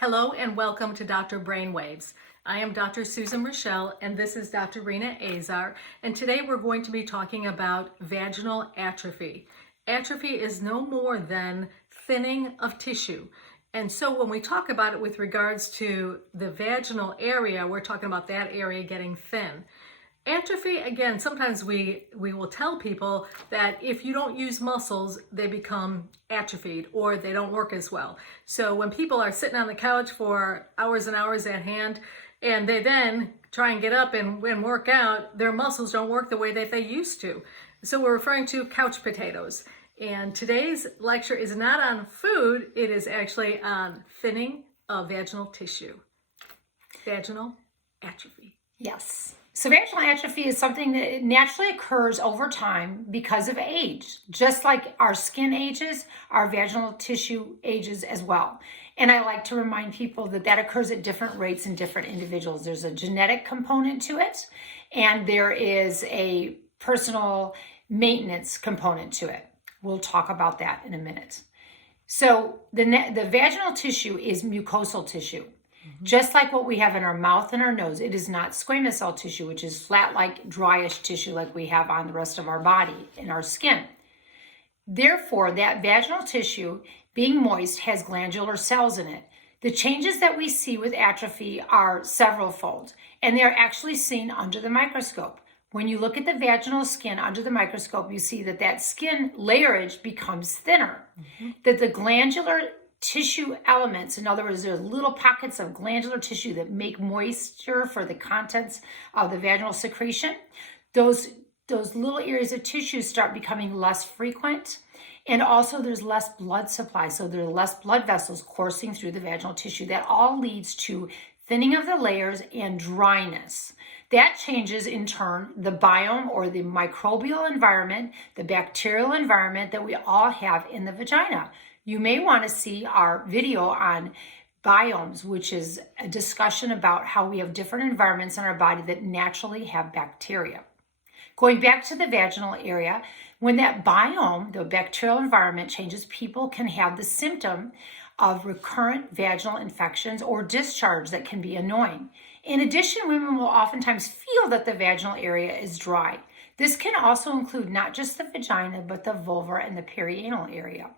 Hello and welcome to Dr. Brainwaves. I am Dr. Susan Rochelle and this is Dr. Rena Azar, and today we're going to be talking about vaginal atrophy. Atrophy is no more than thinning of tissue. And so when we talk about it with regards to the vaginal area, we're talking about that area getting thin. Atrophy, again, sometimes we will tell people that if you don't use muscles, they become atrophied or they don't work as well. So when people are sitting on the couch for hours and hours at hand, and they then try and get up and work out, their muscles don't work the way that they used to. So we're referring to couch potatoes. And today's lecture is not on food, it is actually on thinning of vaginal tissue. Vaginal atrophy. Yes. So vaginal atrophy is something that naturally occurs over time because of age. Just like our skin ages, our vaginal tissue ages as well. And I like to remind people that that occurs at different rates in different individuals. There's a genetic component to it, and there is a personal maintenance component to it. We'll talk about that in a minute. So the vaginal tissue is mucosal tissue. Just like what we have in our mouth and our nose, it is not squamous cell tissue, which is flat, like dryish tissue like we have on the rest of our body in our skin. Therefore, that vaginal tissue, being moist, has glandular cells in it. The changes that we see with atrophy are several-fold, and they are actually seen under the microscope. When you look at the vaginal skin under the microscope, you see that that skin layerage becomes thinner, that the glandular tissue elements, in other words, there's little pockets of glandular tissue that make moisture for the contents of the vaginal secretion. Those little areas of tissue start becoming less frequent, and also there's less blood supply, so there are less blood vessels coursing through the vaginal tissue. That all leads to thinning of the layers and dryness. That changes in turn the biome or the microbial environment, the bacterial environment that we all have in the vagina. You may want to see our video on biomes, which is a discussion about how we have different environments in our body that naturally have bacteria. Going back to the vaginal area, when that biome, the bacterial environment changes, people can have the symptom of recurrent vaginal infections or discharge that can be annoying. In addition, women will oftentimes feel that the vaginal area is dry. This can also include not just the vagina, but the vulva and the perianal area.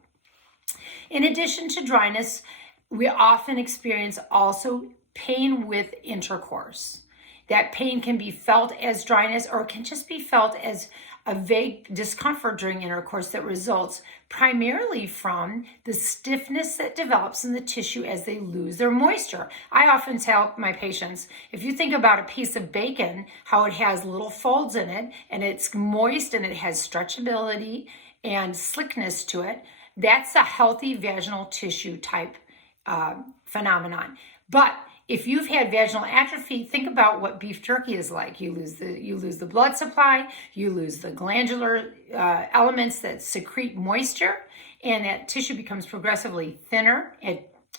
In addition to dryness, we often experience also pain with intercourse. That pain can be felt as dryness, or it can just be felt as a vague discomfort during intercourse that results primarily from the stiffness that develops in the tissue as they lose their moisture. I often tell my patients, if you think about a piece of bacon, how it has little folds in it, and it's moist and it has stretchability and slickness to it, that's a healthy vaginal tissue type phenomenon. But if you've had vaginal atrophy, think about what beef jerky is like. You lose the blood supply, you lose the glandular elements that secrete moisture, and that tissue becomes progressively thinner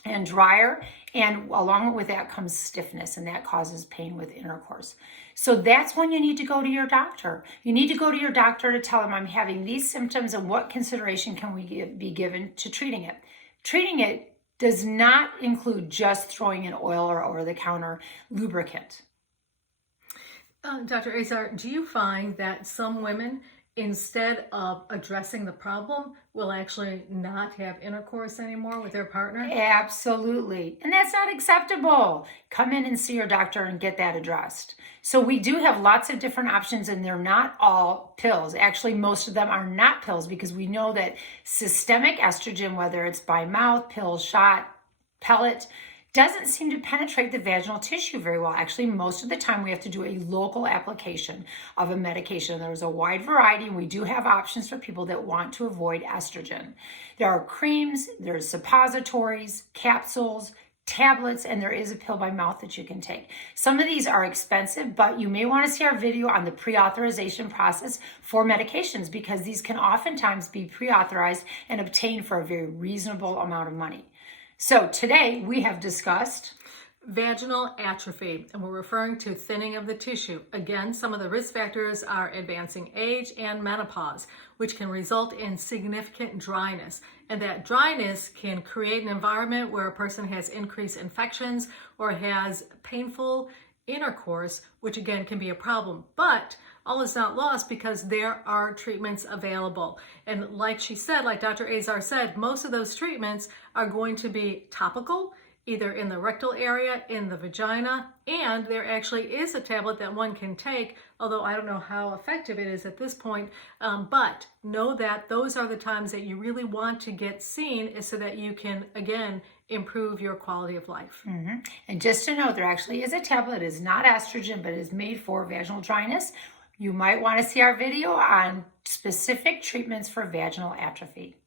and drier, and along with that comes stiffness, and that causes pain with intercourse. So that's when you need to go to your doctor. You need to go to your doctor to tell them, I'm having these symptoms, and what consideration can we be given to treating it. Treating it does not include just throwing in oil or over-the-counter lubricant. Dr. Azar, do you find that some women, instead of addressing the problem, will actually not have intercourse anymore with their partner? Absolutely. And that's not acceptable. Come in and see your doctor and get that addressed. So we do have lots of different options, and they're not all pills. Actually, most of them are not pills, because we know that systemic estrogen, whether it's by mouth, pill, shot, pellet, doesn't seem to penetrate the vaginal tissue very well. Actually, most of the time we have to do a local application of a medication. There's a wide variety, and we do have options for people that want to avoid estrogen. There are creams, there's suppositories, capsules, tablets, and there is a pill by mouth that you can take. Some of these are expensive, but you may want to see our video on the pre-authorization process for medications, because these can oftentimes be pre-authorized and obtained for a very reasonable amount of money. So today we have discussed Vaginal atrophy, and we're referring to thinning of the tissue. Again, some of the risk factors are advancing age and menopause, which can result in significant dryness. And that dryness can create an environment where a person has increased infections or has painful intercourse, which again can be a problem. But all is not lost because there are treatments available. And like she said, like Dr. Azar said, most of those treatments are going to be topical, either in the rectal area, in the vagina, and there actually is a tablet that one can take, although I don't know how effective it is at this point, but know that those are the times that you really want to get seen is so that you can, again, improve your quality of life. And just to know, there actually is a tablet. It is not estrogen, but it is made for vaginal dryness. You might want to see our video on specific treatments for vaginal atrophy.